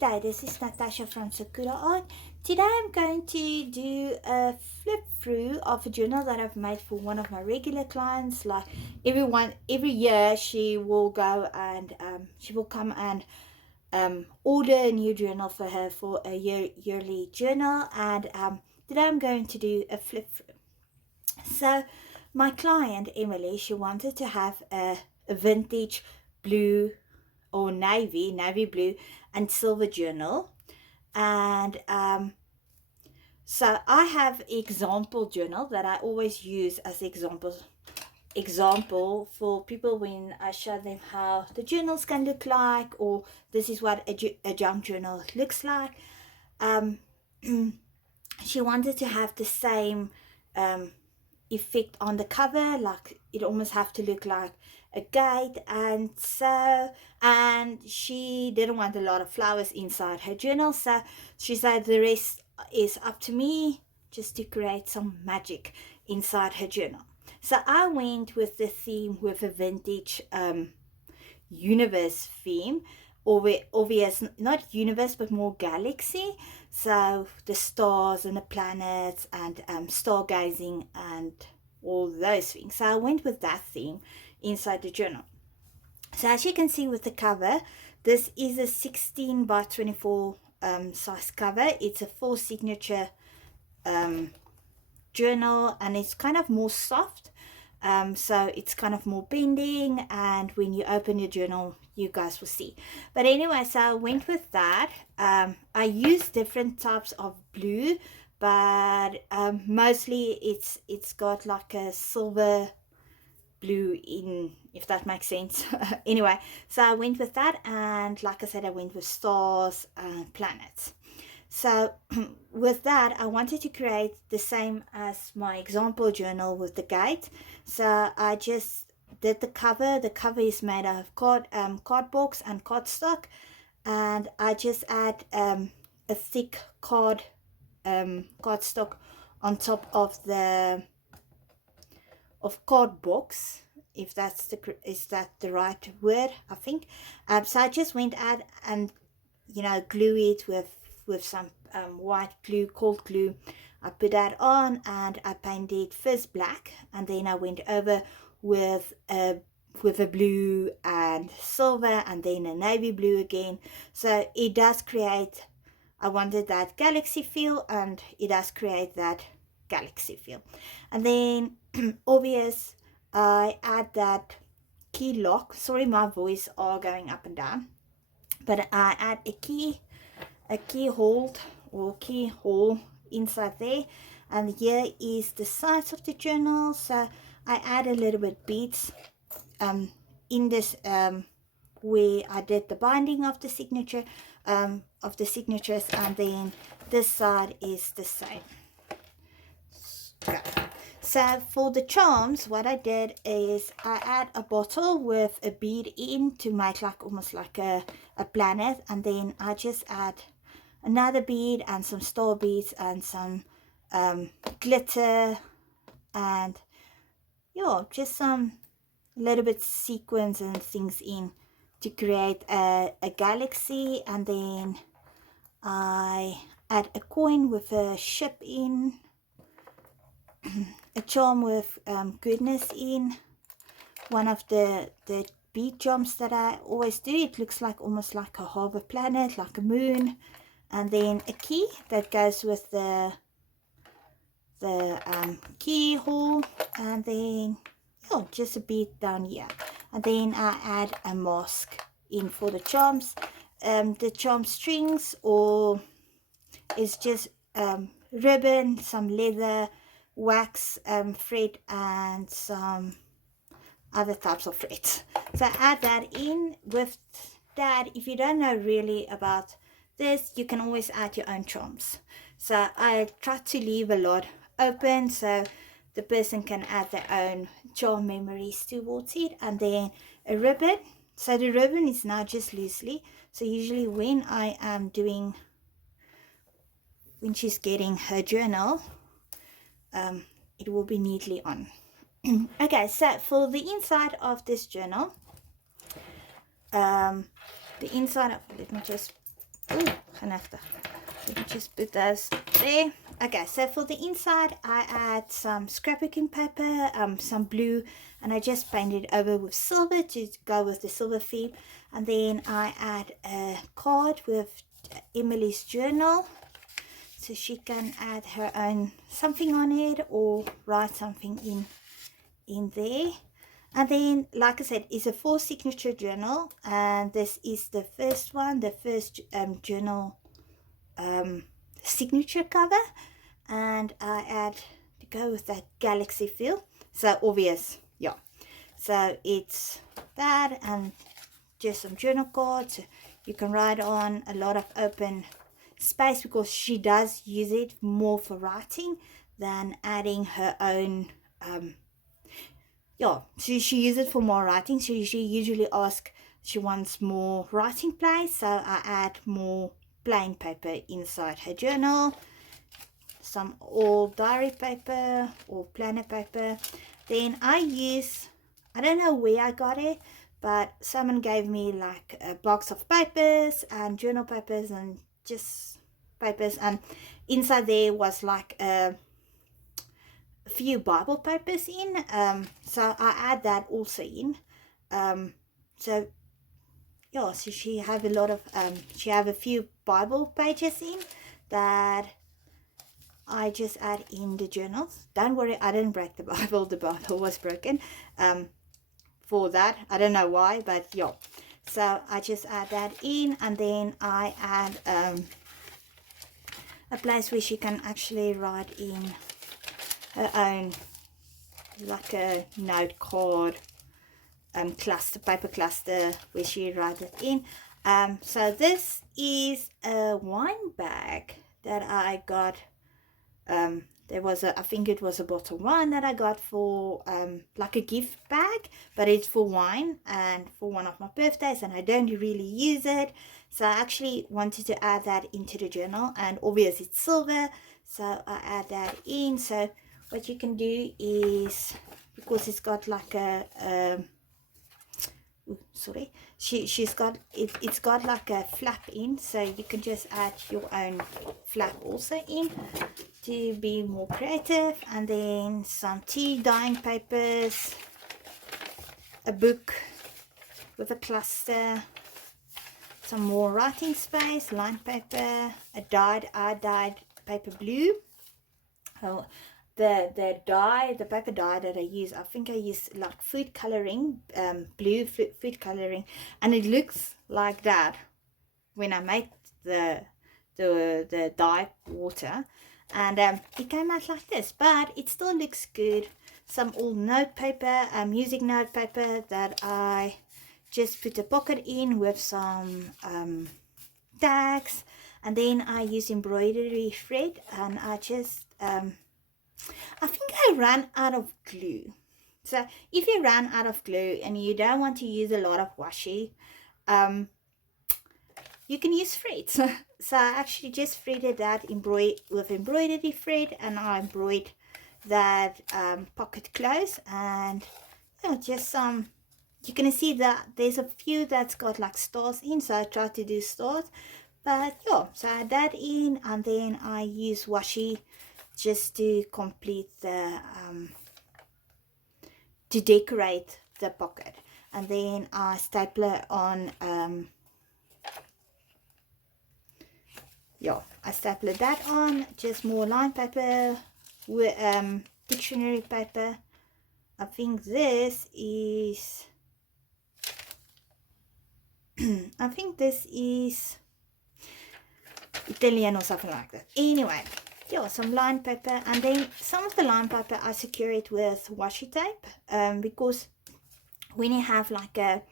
Good day, this is Natasha from Sakura Art. Today I'm going to do a flip through of a journal that I've made for one of my regular clients. Like every year she will go and she will come and order a new journal for her for a yearly journal, and today I'm going to do a flip through. So my client Emily, she wanted to have a vintage blue or navy blue and silver journal, and so I have example journal that I always use as example for people when I show them how the journals can look like, or this is what a junk journal looks like. She wanted to have the same effect on the cover, like it almost have to look like a gate, and she didn't want a lot of flowers inside her journal, so she said the rest is up to me, just to create some magic inside her journal. So I went with the theme, with a vintage universe theme, or obvious, not universe but more galaxy, so the stars and the planets and stargazing and all those things. So I went with that theme inside the journal. So as you can see with the cover, this is a 16 by 24 size cover. It's a full signature journal, and it's kind of more soft, so it's kind of more bending, and when you open your journal you guys will see. But anyway, so I went with that. I use different types of blue, but mostly it's got like a silver blue in, if that makes sense. Anyway, so I went with that, and like I said, I went with stars and planets. So with that, I wanted to create the same as my example journal with the gate. So I just did the cover. The cover is made out of cardbox and cardstock, and I just add a thick cardstock on top of the card box, if that's is that the right word, I think. So I just went out and glue it with some white glue, cold glue. I put that on and I painted first black, and then I went over with a blue and silver, and then a navy blue again. So it does create, I wanted that galaxy feel, and it does create that galaxy feel. And then obvious, I add that key lock. Sorry, my voice are going up and down, but I add a key hold or keyhole inside there. And here is the size of the journal, so I add a little bit beads in this where I did the binding of the signature of the signatures, and then this side is the same. So for the charms, what I did is I add a bottle with a bead in to make like almost like a planet, and then I just add another bead and some star beads and some glitter, and just some little bit sequins and things in to create a galaxy. And then I add a coin with a ship in, a charm with goodness in, one of the bead charms that I always do. It looks like almost like a half a planet, like a moon. And then a key that goes with the keyhole, and then just a bead down here. And then I add a mask in for the charms. The charm strings, or is just ribbon, some leather, wax, thread, and some other types of threads. So I add that in. With that, if you don't know really about this, you can always add your own charms. So I try to leave a lot open so the person can add their own charm memories towards it. And then a ribbon. So the ribbon is now just loosely, so usually when I am doing, when she's getting her journal, it will be neatly on. Okay, so for the inside of this journal, the inside of, let me just Oh, genigtig. Let me just put those there. Okay, so for the inside, I add some scrapbooking paper, some blue, and I just paint it over with silver to go with the silver theme. And then I add a card with Emily's journal, so she can add her own something on it or write something in there. And then, like I said, it's a 4 signature journal, and this is the first one, the first journal signature cover. And I add to go with that galaxy feel, so obvious, yeah. So it's that, and just some journal cards you can write on, a lot of open space, because she does use it more for writing than adding her own yeah, she uses it for more writing. She usually asks, she wants more writing place, so I add more plain paper inside her journal, some old diary paper or planner paper. Then I use, I don't know where I got it, but someone gave me like a box of papers and journal papers and just papers, and inside there was like a few Bible papers in, so I add that also in. So yeah, so she have a lot of she have a few Bible pages in that I just add in the journals. Don't worry, I didn't break the Bible. The Bible was broken for that. I don't know why, but yeah. So I just add that in, and then I add a place where she can actually write in her own, like a note card cluster, paper cluster, where she write it in. So this is a wine bag that I got. There was a, I think it was a bottle of wine that I got for like a gift bag, but it's for wine and for one of my birthdays, and I don't really use it, so I actually wanted to add that into the journal. And obviously it's silver, so I add that in. So what you can do is, because it's got like a sorry, she's got it, it's got like a flap in, so you can just add your own flap also in to be more creative. And then some tea dyeing papers, a book with a cluster, some more writing space, line paper, I dyed paper blue. Oh, the dye, the paper dye that I use, I think I use like food coloring, blue food coloring, and it looks like that when I make the dye water, and it came out like this, but it still looks good. Some old note paper, music note paper that I just put a pocket in with some tags, and then I use embroidery thread, and I just I think I ran out of glue. So if you run out of glue and you don't want to use a lot of washi, you can use thread. So I actually just threaded that with embroidery thread, and I embroidered that pocket close. And you know, just you can see that there's a few that's got like stars in, so I try to do stars. But yeah, so I add that in, and then I use washi just to complete the to decorate the pocket. And then I staple on yeah, I staple that on, just more line paper with dictionary paper. I think this is I think this is Italian or something like that. Anyway, yeah, some line paper, and then some of the line paper I secure it with washi tape, because when you have like a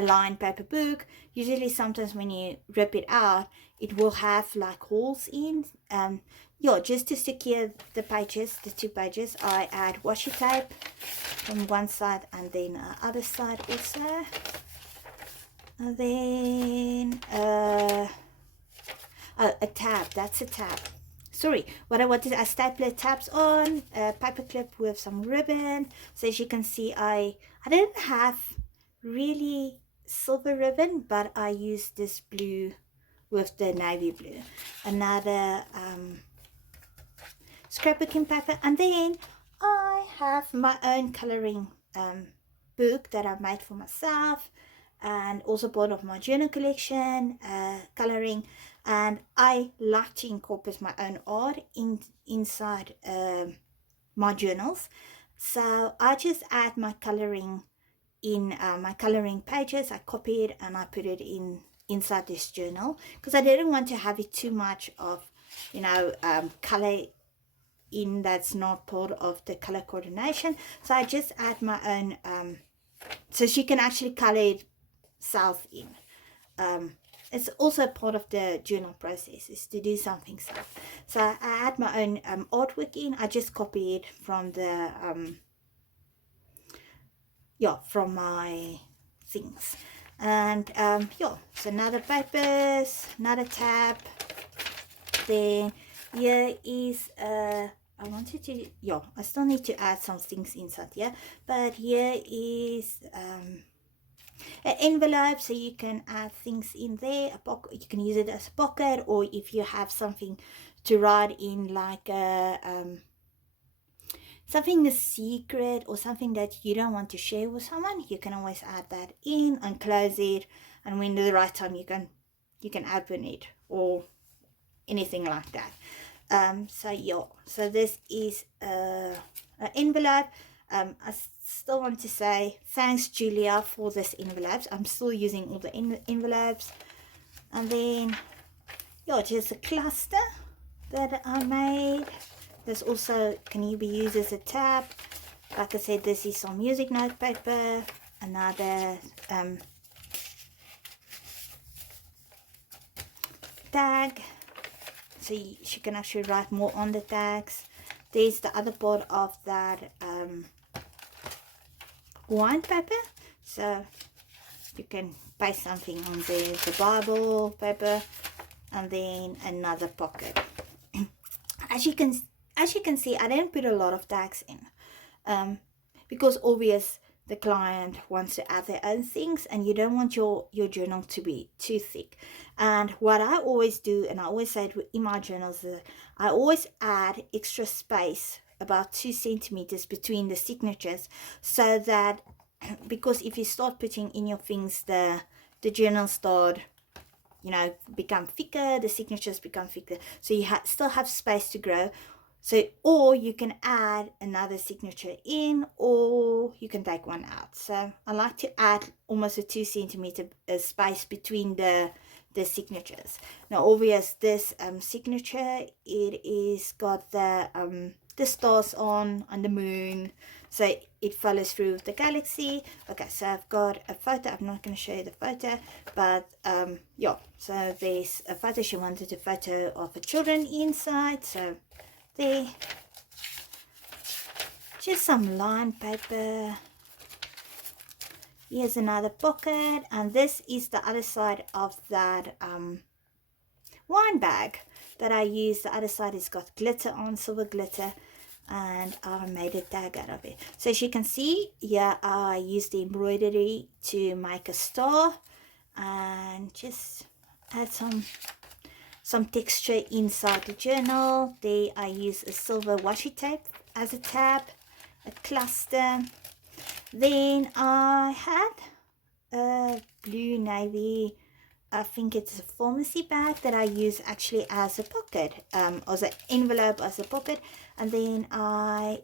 line paper book, usually sometimes when you rip it out, it will have like holes in. Yeah, just to secure the pages, the 2 pages, I add washi tape from one side and then other side also. And then oh, a tab, that's a tab. Sorry, what I wanted, I staple tabs on, a paper clip with some ribbon. So as you can see, I didn't have really silver ribbon, but I used this blue with the navy blue. Another scrapbooking paper, and then I have my own coloring book that I've made for myself, and also part of my journal collection, coloring. And I like to incorporate my own art inside my journals. So I just add my coloring in my coloring pages. I copy it and I put it inside this journal, because I didn't want to have it too much of, color in that's not part of the color coordination. So I just add my own, so she can actually color it self in. It's also part of the journal process, is to do something self. So I add my own artwork in. I just copy it from the from my things. And so another papers, another tab. Then here is I wanted to, I still need to add some things inside here, but here is an envelope, so you can add things in there. A pocket, you can use it as a pocket, or if you have something to write in, like something a secret or something that you don't want to share with someone, you can always add that in and close it, and when the right time you can open it or anything like that. So this is an envelope. I still want to say thanks, Julia, for this envelopes. I'm still using all the envelopes. And then just a cluster that I made. This also can be used as a tab. Like I said, this is some music note paper. Another tag, so she can actually write more on the tags. There's the other part of that wine paper, so you can paste something on there, the Bible paper. And then another pocket. As you can see, I didn't put a lot of tags in, because obvious the client wants to add their own things, and you don't want your journal to be too thick. And what I always do, and I always say it in my journals, I always add extra space, about 2 centimeters between the signatures, so that, because if you start putting in your things, the journal start become thicker, the signatures become thicker, so you still have space to grow. So, or you can add another signature in, or you can take one out. So I like to add almost a 2 centimeter space between the signatures. Now, obvious, this signature, it is got the stars on and the moon, so it follows through the galaxy. Okay, so I've got a photo. I'm not going to show you the photo, but so there's a photo. She wanted a photo of the children inside, so there. Just some lined paper. Here's another pocket, and this is the other side of that wine bag that I use. The other side has got glitter on, silver glitter, and I made a tag out of it. So as you can see, I used the embroidery to make a star, and just add some texture inside the journal. There I use a silver washi tape as a tab, a cluster. Then I had a blue navy, I think it's a pharmacy bag, that I use actually as a pocket, as an envelope, as a pocket. And then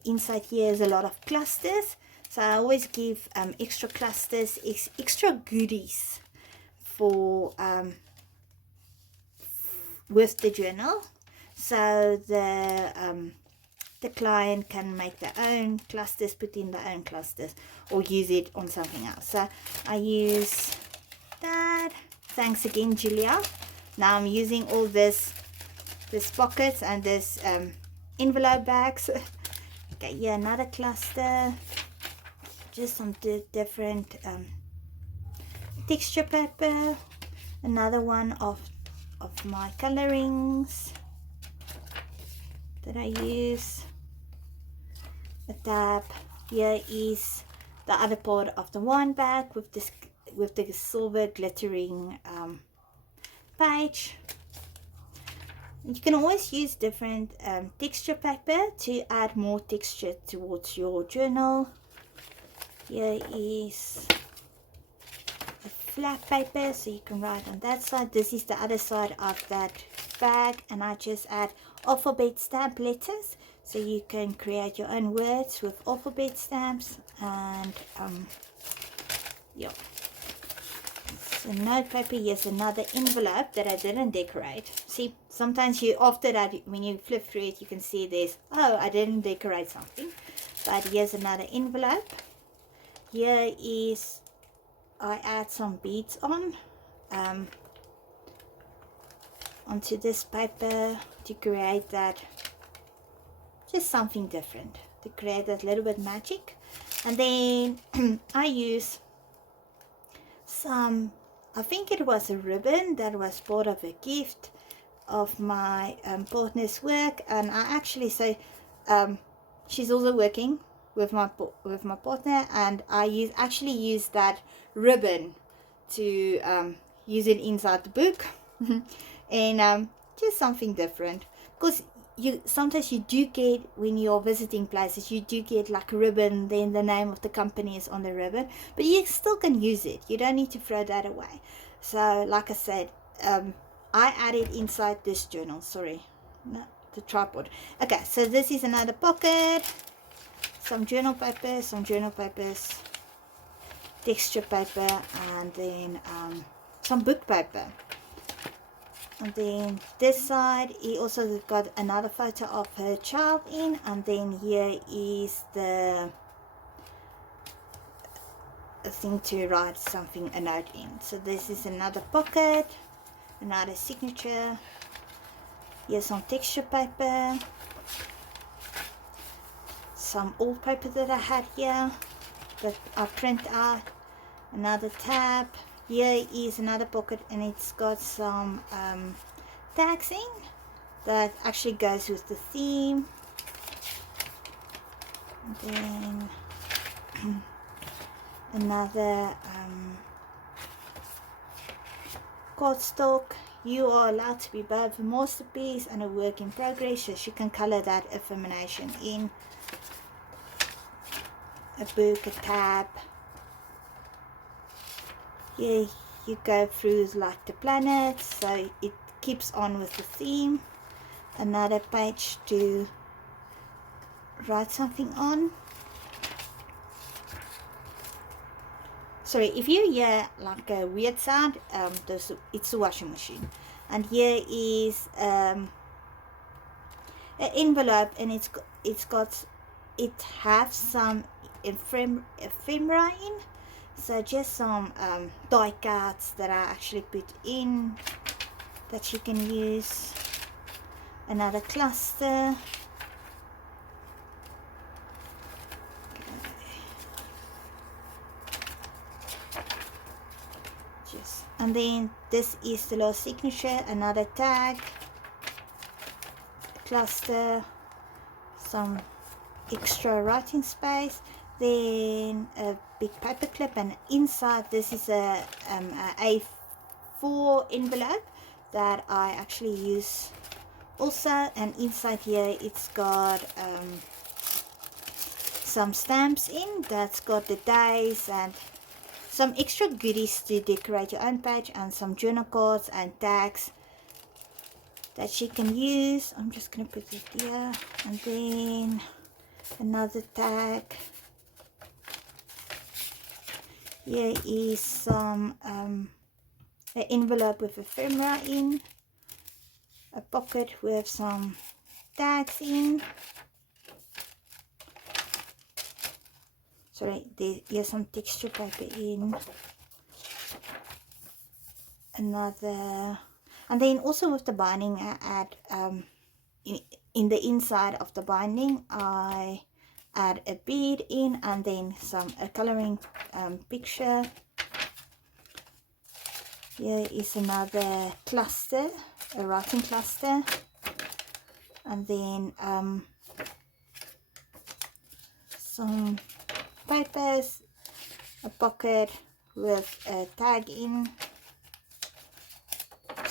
inside here is a lot of clusters, so I always give extra clusters, extra goodies for with the journal, so the client can make their own clusters, put in their own clusters, or use it on something else. So I use that. Thanks again, Julia. Now I'm using all this pockets and this envelope bags. Okay, yeah, another cluster. Just some different texture paper. Another one of my colorings that I use. A tab. Here is the other part of the wine bag with the silver glittering page. You can always use different texture paper to add more texture towards your journal. Here is a flat paper, so you can write on that side. This is the other side of that bag, and I just add alphabet stamp letters, so you can create your own words with alphabet stamps. And yeah, so note paper. Here's another envelope that I didn't decorate. See, sometimes you, after that, when you flip through it, you can see there's, oh, I didn't decorate something. But here's another envelope. Here is, I add some beads on onto this paper to create that, just something different, to create that little bit magic. And then I use some, I think it was a ribbon that was part of a gift of my partner's work, and I actually say she's also working with my partner, and I actually use that ribbon to use it inside the book. And just something different, because sometimes you do get, when you're visiting places, you do get like a ribbon, then the name of the company is on the ribbon, but you still can use it. You don't need to throw that away. So like I said, I added inside this journal, sorry, not the tripod. Okay, so this is another pocket, some journal papers, texture paper, and then some book paper. And then this side, he also got another photo of her child in, and then here is the thing to write something, a note in. So this is another pocket, another signature. Here's some texture paper, some old paper that I had here that I print out, another tab. Here is another pocket, and it's got some tags in that actually goes with the theme. And then another cardstock. You are allowed to be both a masterpiece and a work in progress, so she can color that affirmation in. A book, a tab. Here you go through like the planets, so it keeps on with the theme. Another page to write something on. Sorry, if you hear like a weird sound, it's a washing machine. And here is an envelope, and it has some ephemera in. So just some die cuts that I actually put in that you can use. Another cluster. And then this is the last signature, another tag, cluster, some extra writing space, then a big paper clip, and inside this is a A4 envelope that I actually use also, and inside here it's got some stamps in that's got the days and some extra goodies to decorate your own page, and some journal cards and tags that she can use. I'm just going to put it here, and then another tag. Here is some an envelope with ephemera in, a pocket with some tags in. Sorry, here's some texture paper in. Another, and then also with the binding, I add in the inside of the binding, I add a bead in, and then a coloring picture. Here is another cluster, a writing cluster, and then some papers, a pocket with a tag in,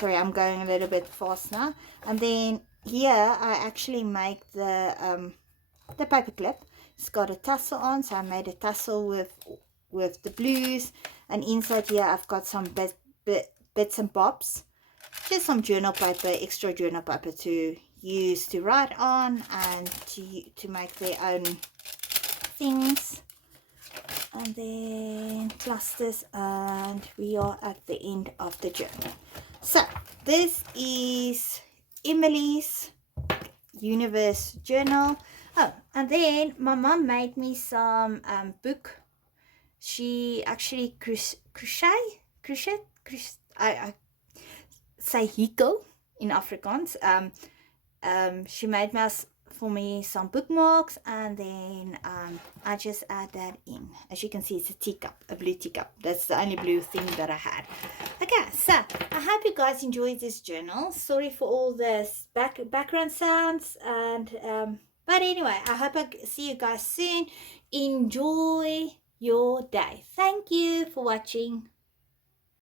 sorry, I'm going a little bit fast now. And then here I actually make the paper clip. It's got a tassel on, so I made a tassel with the blues, and inside here I've got some bits and bobs, just some journal paper, extra journal paper to use to write on and to make their own things. And then clusters, and we are at the end of the journal. So this is Emily's Universe journal. Oh, and then my mom made me some book. She actually I say hiko in Afrikaans. She made for me some bookmarks, and then I just add that in. As you can see, it's a teacup, a blue teacup. That's the only blue thing that I had. Okay, so I hope you guys enjoyed this journal. Sorry for all this background sounds, and but anyway, I hope I see you guys soon. Enjoy your day. Thank you for watching.